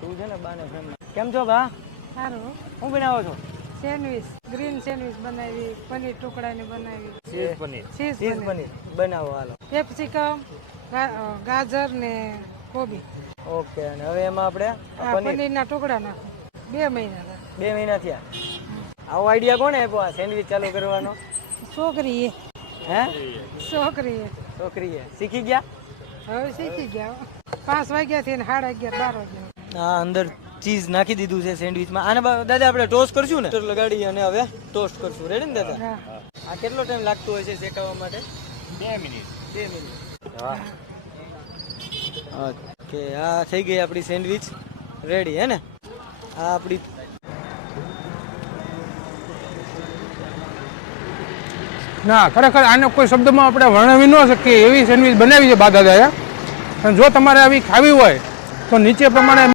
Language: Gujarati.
તું છે ને બાને ફ્રેન્ડ કેમ છો બા? સારું. શું બનાવો છો? સેન્ડવીચ, ગ્રીન સેન્ડવીચ બનાવી, પનીર ટુકડાની બનાવી, ચીઝ પનીર બનાવો હાલો. કેપ્સિકમ, ગાજર ને કોબી. ઓકે અને હવે એમાં આપણે પનીરના ટુકડા નાખો. 2 મહિના. 2 મહિના થયા. આવો આઈડિયા કોને આપ્યો આ સેન્ડવિચ ચાલુ કરવાનો? છોકરીએ. હે? છોકરીએ શીખી ગયા? હવે શીખી ગયા. 5 વાગ્યાથી 11:30 12 વાગ્યા. હા અંદર ચીઝ નાખી દીધું છે સેન્ડવિચમાં. આને દાદા આપણે ટોસ્ટ કરશું ને લગાડી અને હવે ટોસ્ટ કરશું. રેડી ને દાદા? આ કેટલો ટાઈમ લાગતો હોય છે શેકાવવા માટે? 2 મિનિટ. હા ઓકે આ થઈ ગઈ આપણી સેન્ડવિચ રેડી હે ને? આ આપણી ના ખરેખર આને કોઈ શબ્દમાં આપણે વર્ણવી ન શકીએ એવી સેન્ડવિચ બનાવી છે બા દાદાએ. અને જો તમારે આવી ખાવી હોય તો નીચે પ્રમાણે